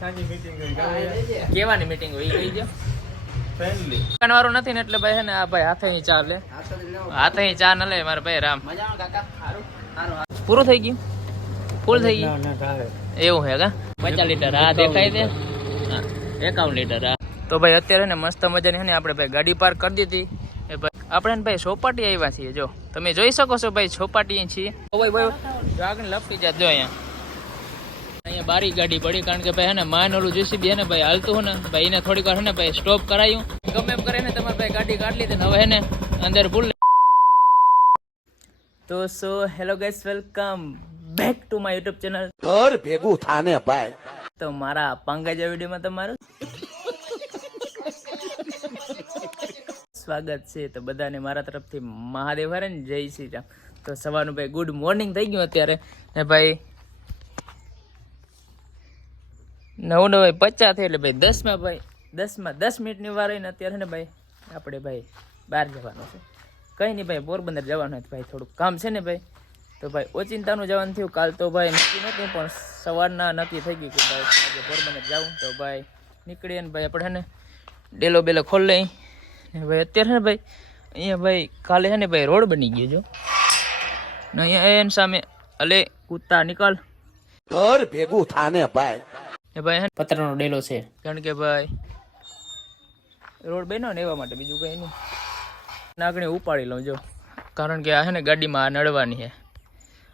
સાંજે કરી. કેવાની મીટિંગ હોય એ દો વાળું નથી ને એટલે ભાઈ હે ને આ ભાઈ હાથે ની ચા લે. હાથે ની ચા ન લે મારા ભાઈ રામ પૂરું થઈ ગયું? ફૂલ થઈ ગયું? ના, ના, થાય. એવું હે કા? પચાસ લીટર આ દેખાય છે? એકાવન લીટર આ. તો ભાઈ અત્યારે ને મસ્ત મજાની ને આપણે ભાઈ ગાડી પાર્ક કરી દીધી. એ ભાઈ આપણે ને ભાઈ ચોપાટી આવ્યા છીએ જો. તમે જોઈ શકો છો ભાઈ ચોપાટી છીએ. ભાઈ ભાઈ આગળ લપટી જાય જો અહીંયા. બારી ગાડી પડી કારણ કે ભાઈ હે ને માન ઓલું જેસીબી હે ને ભાઈ હાલતું હોય ને ભાઈ એને થોડીક વાર હે ને ભાઈ સ્ટોપ કરાયું. ગમે એમ કરે ને તમારે ભાઈ ગાડી કાઢી લીધી હવે હે ને અંદર ભૂલ તો so hello guys welcome back to my YouTube channel ઘર ભેગું થાને ભાઈ. તો મારા પંગાજા વિડીયોમાં તમારું સ્વાગત છે. તો બધાને મારા તરફથી મહાદેવ હરે ને જય શ્રી રામ. તો સવારનું ભાઈ ગુડ મોર્નિંગ થઈ ગયું અત્યારે. ને ભાઈ નવ નવ પચાસ થઈ એટલે ભાઈ દસમાં ભાઈ, દસમાં, દસ મિનિટની વાર ને અત્યારે ને ભાઈ, આપણે ભાઈ બહાર જવાનું છે. કંઈ નહીં ભાઈ, પોરબંદર જવાનું હોય ભાઈ થોડુંક કામ છે ને ભાઈ. તો ભાઈ ઓચિંતાનું જવાનું થયું. કાલ તો ભાઈ નક્કી નહોતું, પણ સવારના નક્કી થઈ ગયું કે ભાઈ આજે પોરબંદર જાઉં. તો ભાઈ નીકળીએ ને ભાઈ આપણે ને ડેલો બેલો ખોલ લઈ ને ભાઈ અત્યારે ને ભાઈ, અહીંયા ભાઈ કાલે છે ને ભાઈ રોડ બની ગયો જો. ને અહીંયા એની સામે અલે કૂદતા નીકળ ઘર ભેગું થાને ભાઈ. એ ભાઈ હે પતરાનો ડેલો છે. કારણ કે ભાઈ રોડ બન્યો ને એવા માટે બીજું કંઈ નહીં. નાગણી ઉપાડી લઉં જો. કારણ કે આ છે ને ગાડીમાં આ નડવાની છે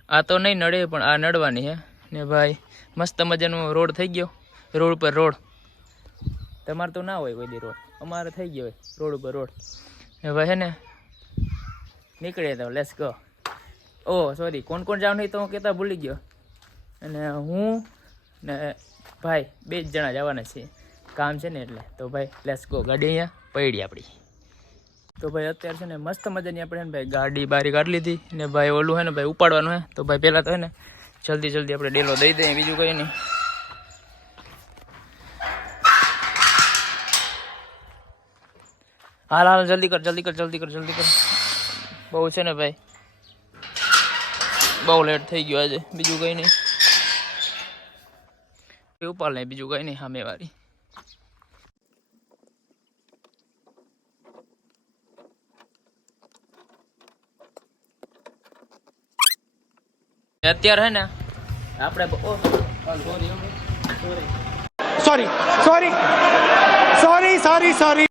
આ તો નહીં નડે પણ આ નડવાની છે ને ભાઈ મસ્ત મજાનો રોડ થઈ ગયો. રોડ ઉપર રોડ. તમારે તો ના હોય કોઈ દી રોડ. અમારે થઈ ગયો હોય રોડ ઉપર રોડ. ને ભાઈ છે ને નીકળીએ તો લેસ ગો ઓ સોરી કોણ કોણ જવાનું નહીં તો હું કહેતા ભૂલી ગયો. અને હું ને ભાઈ, બે જ જણા જવાના છીએ. કામ છે ને એટલે. તો ભાઈ લેસ ગો ગાડી અહીંયા પડી આપણી. તો ભાઈ, અત્યારે છે ને મસ્ત મજાની આપણે ભાઈ ગાડી બારી કાઢી લીધી ને ભાઈ ઓલું હોય ને ભાઈ ઉપાડવાનું હે તો ભાઈ પહેલાં તો છે ને જલ્દી જલ્દી આપણે ડેલો દઈ દઈએ બીજું કંઈ નહીં. હાલ હાલ, જલ્દી કર જલ્દી કર જલ્દી કર જલ્દી કર. બહુ છે ને ભાઈ. બહુ લેટ થઈ ગયો આજે. બીજું કંઈ નહીં. ઉપાડ લે બીજું કઈ નહીં સામે વાળી અત્યારે હે ને આપણે sorry sorry sorry sorry sorry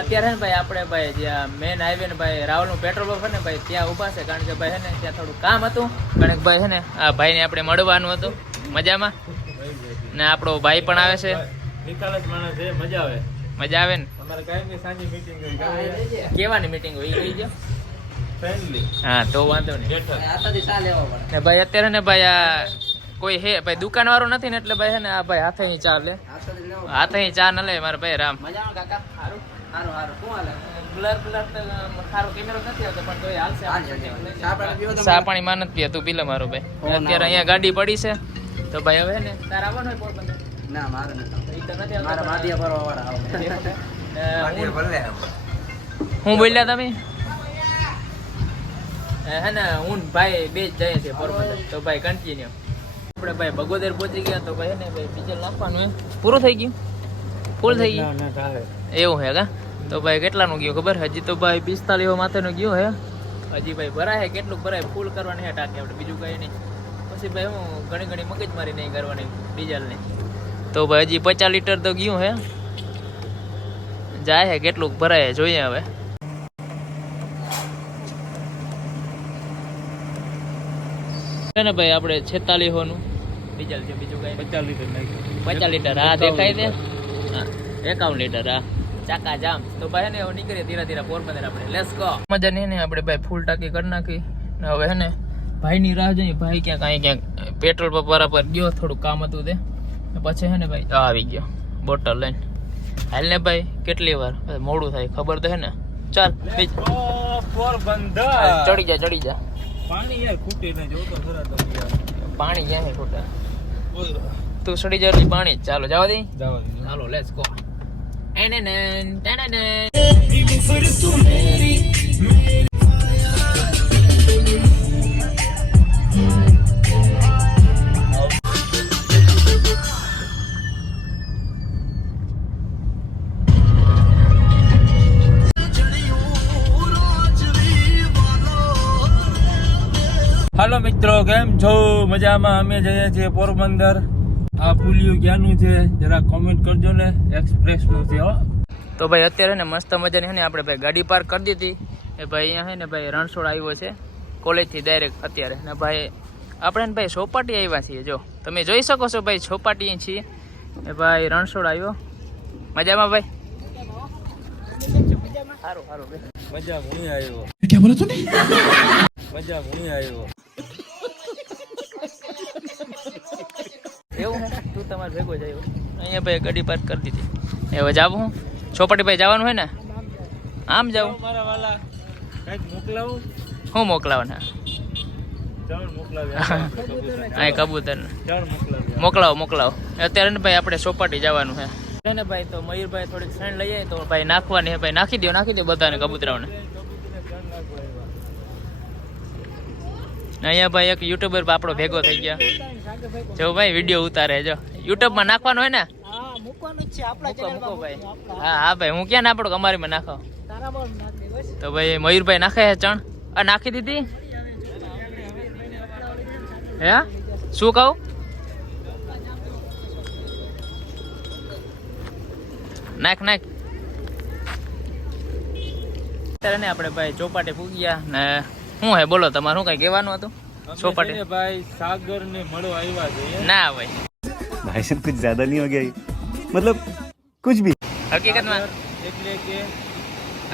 અત્યારે હે ને ભાઈ. આપણે ભાઈ જ્યાં મેન હાઈવે ને ભાઈ રાવલનું પેટ્રોલ પંપ છે ને ભાઈ ત્યાં ઊભા છે. કારણ કે ભાઈ હે ને ત્યાં થોડું કામ હતું. કારણ કે ભાઈ હે ને આ ભાઈને આપણે મળવાનું હતું. મજામાં? ને આપણો ભાઈ પણ આવે છે. નિકાલ જ માણસ છે, મજા આવે. મજા આવે ને? અમારે કાયમી સાંજે મીટિંગ હોય કેવાની મીટિંગ હોય એ કહી દો. હા તો વાંધો નહીં. ને ભાઈ અત્યારે ને ભાઈ આ કોઈ હે ભાઈ દુકાન વાળો નથી ને એટલે ભાઈ હે ને આ ભાઈ હાથે ચા લે. હાથે ચા ન લે મારા ભાઈ રામ. બ્લર બ્લર તો ખારો કેમેરો નથી આવતો પણ તોય હાલશે. આપણે. ચા પાણી માં નથી પીએ તું પી મારો ભાઈ. અત્યારે અહીંયા ગાડી પડી છે. તો ભાઈ હવે ને? તાર આવવાનું હોય પોરબંદર? ના મારે નથી આવતો. મારા માદિયા ભરવા વાળા અ, હું- હું બોલ્યા તમે? હે ને હું ભાઈ બે જ જઈએ છીએ પોરબંદર. તો ભાઈ કન્ટિન્યુ આપણે ભાઈ ભગોદર પહોંચી ગયા તો ભાઈ હે ને ભાઈ ડીઝલ નાખવાનું હે. પૂરું થઈ ગયું? ફૂલ થઈ ગયું? એવું હે કા? તો ભાઈ કેટલાનું ગયું ખબર? હજી તો ભાઈ પિસ્તાલીસ માથેનું ગયું હે. હજી ભાઈ ભરાય કેટલું ભરાય? ફૂલ કરવાની હે ટાંકી આપણે બીજું કઈ નહીં. પછી ભાઈ હું ઘણી ઘણી મગજમારી નહીં કરવાની ડીઝલની. તો ભાઈ હજી પચાસ લીટર તો ગયું હે. જાય હે કેટલું ભરાય જોઈએ હવે. ને ભાઈ આપણે છેતાલીસોનું ડીઝલ છે બીજું કઈ પચાસ લીટર પચાસ લીટર હા દેખાય છે? હા એકાવન લીટર હા. ચાકા જામ. તો ભાઈ ને હવે નીકળીએ ધીરે ધીરે પોરબંદર આપણે. લેટ્સ ગો મજા નહીં ને આપણે ભાઈ ફૂલ ટાંકી કરી નાખી. ને હવે હે ને ભાઈની રાહ જોઈએ ભાઈ ક્યાંક અહીં ક્યાંક પેટ્રોલ પંપ વાળા પર ગયો થોડું કામ હતું તે. પછી હે ને ભાઈ આવી ગયો બોટલ લઈને. હાલ ને ભાઈ કેટલી વાર? મોડું થાય ખબર તો હે ને? ચાલ ચડી જા ચડી જા. પાણી યાર ખૂટી ને જોતો ખરા તમે યાર. પાણી ક્યાં છે ખોટા? તું ચડી જા પાણી. ચાલો જવા દે. જવા દીધું. ચાલો લેટ્સ ગો એનેનેન, ટેનેનેન. હાલો મિત્રો કેમ છો? મજામાં? અમે જઈએ છીએ પોરબંદર. આ પુલિયું ક્યાંનું છે? જરા કોમેન્ટ કરજો ને. એક્સપ્રેસનું છે હો. તો ભાઈ અત્યારે ને મસ્ત મજાની છે ને આપણે ભાઈ ગાડી પાર્ક કરી દીધી. એ ભાઈ અહીંયા છે ને ભાઈ રણછોડ આવ્યો છે. કોલેજથી ડાયરેક્ટ અત્યારે. ને ભાઈ આપણે ને ભાઈ ચોપાટી આવ્યા છીએ જો. તમે જોઈ શકો છો ભાઈ ચોપાટી છીએ. એ ભાઈ રણછોડ આવ્યો. મજામાં ભાઈ? સારું સારું મજા હું આવ્યો. મજા હું આવ્યો. એવું? તું તમારે ભેગો જ અહીંયા ભાઈ ગાડી પાર્ક કરી દીધી. હવે જાવ હું? ચોપાટી ભાઈ જવાનું હોય ને? આમ જાવ મારા વાલા કંઈક મોકલાવું? હું મોકલાવના? અહીં કબૂતર મોકલાવો મોકલાવો અત્યારે ને ભાઈ આપણે ચોપાટી જવાનું છે. છે ને ભાઈ તો મયુરભાઈ થોડીક ફ્રેન્ડ લઈ જાય તો ભાઈ નાખવાની ભાઈ નાખી દો નાખી દો બધાને કબૂતરાઓને. અહીંયા ભાઈ એક યુટ્યુબર આપણો ભેગો થઈ ગયા. જો ભાઈ વીડિયો ઉતારે જો. યુટ્યુબમાં નાખવાનું હોય ને? હા હા ભાઈ હું ક્યાં ના પડું અમારીમાં નાખો. તો ભાઈ મયુરભાઈ નાખે છે ચણ? આ નાખી દીધી? હે? શું કહું? નાખ નાખ. અત્યારે ને આપણે ભાઈ ચોપાટી પૂગ્યા ને શું હે? બોલો તમારે શું કઈ કહેવાનું હતું? ચોપાટી ભાઈ સાગર ને મળો આવ્યા જોઈએ ના ભાઈ. ભાઈ સાહેબ કુછ જ્યાદા નહીં હો ગયા મતલબ કુછ ભી. હકીકતમાં? એટલે કે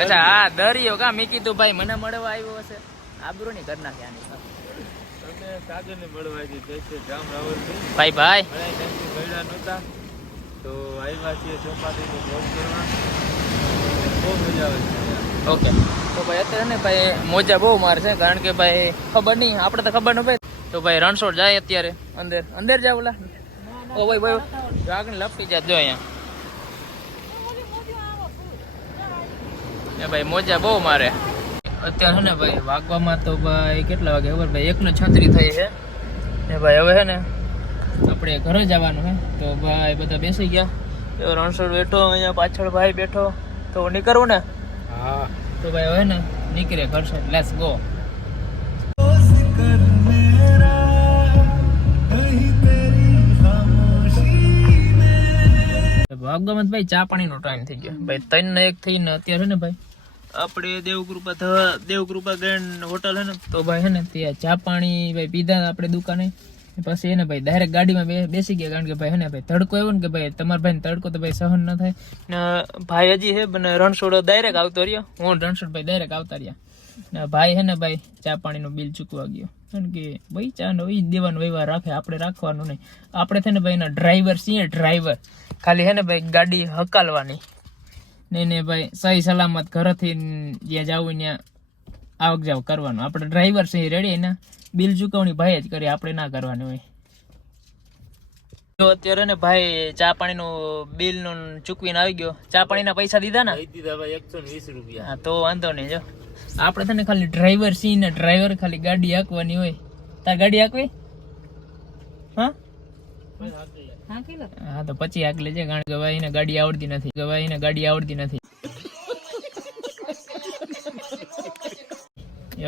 અચ્છા હા દરિયો કા? મી કીધું ભાઈ મને મળવા આવ્યો હશે. આબરૂ ની કરના કે આની તમે સાગર ને મળવા આવી જય જામ રામ રાવલ ભાઈ ભાઈ. ગયડા નહોતા. તો આવ્યા છીએ ચોપાટી નો બ્લોગ કરવા. બહુ મજા આવે છે. ઓકે તો ભાઈ અત્યારે ને ભાઈ મોજા બહુ મારે છે, કારણ કે ભાઈ ખબર નહીં, આપણે તો ખબર ન ભાઈ તો ભાઈ રણછોડ જાય અત્યારે, અંદર. અંદર જાવ ઓલા. ઓ ભાઈ ભાઈ આગળ લપટી જાય જો અહીંયા. ભાઈ મોજા બહુ મારે. અત્યારે ને ભાઈ વાગવામાં તો ભાઈ કેટલા વાગે? ખબર, ભાઈ એકનું છત્રી થઈ છે. ને ભાઈ હવે હે ને આપણે ઘરે જવાનું હે તો ભાઈ બધા બેસી ગયા. રણછોડ બેઠો, અહીંયા પાછળ ભાઈ બેઠો. તો નીકળવું ને? હા. તો ભાઈ હવે ને નીકળે ઘર છે. લેટ્સ ગો ભાગવત ભાઈ ચા પાણીનો ટાઈમ થઈ ગયો. ભાઈ, ત્રણ એક થઈને અત્યારે ને ભાઈ, આપણે દેવકૃપા દેવકૃપા ગ્રેન્ડ હોટલ હે ને, તો ભાઈ હે ને ત્યાં ચા પાણી, ભાઈ પીધા આપણે દુકાને. પછી એને ભાઈ ડાયરેક્ટ ગાડીમાં બેસી ગયા કારણ કે ભાઈ હે ને ભાઈ તડકો એવો ને કે ભાઈ તમારા ભાઈ તડકો તો ભાઈ સહન ન થાય. ને ભાઈ હજી હે બને રણછોડો ડાયરેક્ટ આવતો રહ્યો. હું રણછોડ ભાઈ ડાયરેક્ટ આવતા રહ્યા. ને ભાઈ હે ને ભાઈ ચા પાણીનું બિલ ચૂકવા ગયો. કારણ કે ભાઈ ચા નો ઈ જ દેવાનો વ્યવહાર રાખે આપણે રાખવાનું નહીં. આપણે છે ને ભાઈ એના ડ્રાઈવર છીએ ડ્રાઈવર ખાલી હે ને ભાઈ ગાડી હકાલવાની. ને એને ભાઈ સહી સલામત ઘરેથી જ્યાં જવું ત્યાં આવક જાવ કરવાનું. આપણે ડ્રાઈવર છીએ રેડી એના બિલ ચૂકવણી ભાઈ જ કરી આપણે ના કરવાની હોય. તો અત્યારે ને ભાઈ ચા પાણીનું બિલનું ચૂકવીને આવી ગયો. ચા પાણીના પૈસા દીધા ને? દીધા ભાઈ એકસો વીસ રૂપિયા. હા તો વાંધો નહીં જો. આપણે તને ખાલી ડ્રાઈવર સી ને ડ્રાઈવર ખાલી ગાડી હાંકવાની હોય. તાર ગાડી હાંકવી? હા? હા તો પછી હાંક લેજે કારણ કે ભાઈ એને ગાડી આવડતી નથી. કે ભાઈ એને ગાડી આવડતી નથી.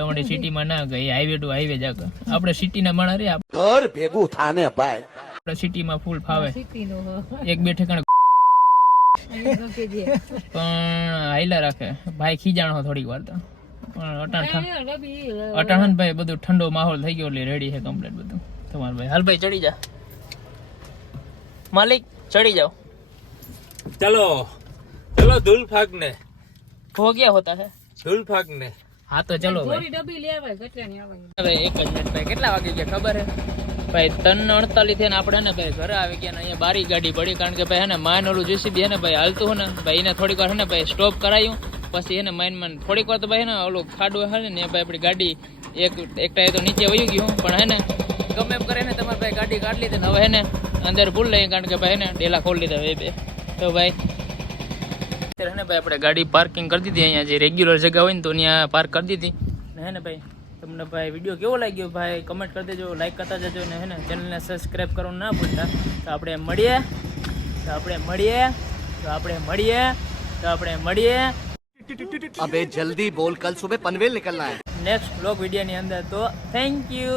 એવડી સિટીમાં ના ગઈ હાઈવે ટુ હાઈવે જ આગળ. આપણે સિટીના માણા રે ઘર ભેગું થાને ભાઈ. આપણે સિટીમાં ફૂલ ફાવે. એક બે ઠેકાણ પણ હાઈલા રાખે. ભાઈ ખીજાણો થોડીક વાર તો. પણ અટાણ અટાણ ભાઈ બધું ઠંડો માહોલ થઈ ગયો એટલે રેડી છે કમ્પ્લીટ બધું. તમારું ભાઈ. હાલ ભાઈ ચડી જા. માલિક ચડી જાઓ. ચલો. ચલો ધૂલફાક ને હો ગયા હોતા હે. ધૂલફાક ને હા તો ચલો ભાઈ હવે એક જ મિનિટ ભાઈ કેટલા વાગે ગયા ખબર હે ભાઈ ત્રણ અડતાલીસ થઈને આપણે ને ભાઈ ઘરે આવી ગયા ને અહીંયા બારી ગાડી પડી કારણ કે ભાઈ હે ને માન ઓલું જેસીબી હે ને ભાઈ હાલતું હોય ને ભાઈ એને થોડીક વાર હે ને ભાઈ સ્ટોપ કરાયું પછી એને માઇન માન થોડીક વાર તો ભાઈ હે ને ઓલું ખાડું હે ને ભાઈ આપણી ગાડી એક એક તો નીચે વયું ગયું પણ હે ને ગમે એમ કરે ને તમારે ભાઈ ગાડી કાઢી લીધી ને હવે હે ને અંદર ભૂલ લઈએ કારણ કે ભાઈ હે ને ડેલા ખોલી લીધા બે તો ભાઈ रहने भाई अपने गाड़ी पार्किंग कर दी थी अँ रेग्युलर जगह हो तो अँ पार्क कर दी थी है ना भाई तमने भाई वीडियो केव लगे भाई कमेंट कर दो लाइक करता जाजो है ना चेनल ने सब्सक्राइब करो ना भूलता तो आप मड़िए तो आप मड़िए तो आप मड़िए तो आप मड़िए अबे जल्दी बोल कल सुबह पनवेल निकलना है। नेक्स्ट ब्लॉग वीडियो अंदर तो थैंक यू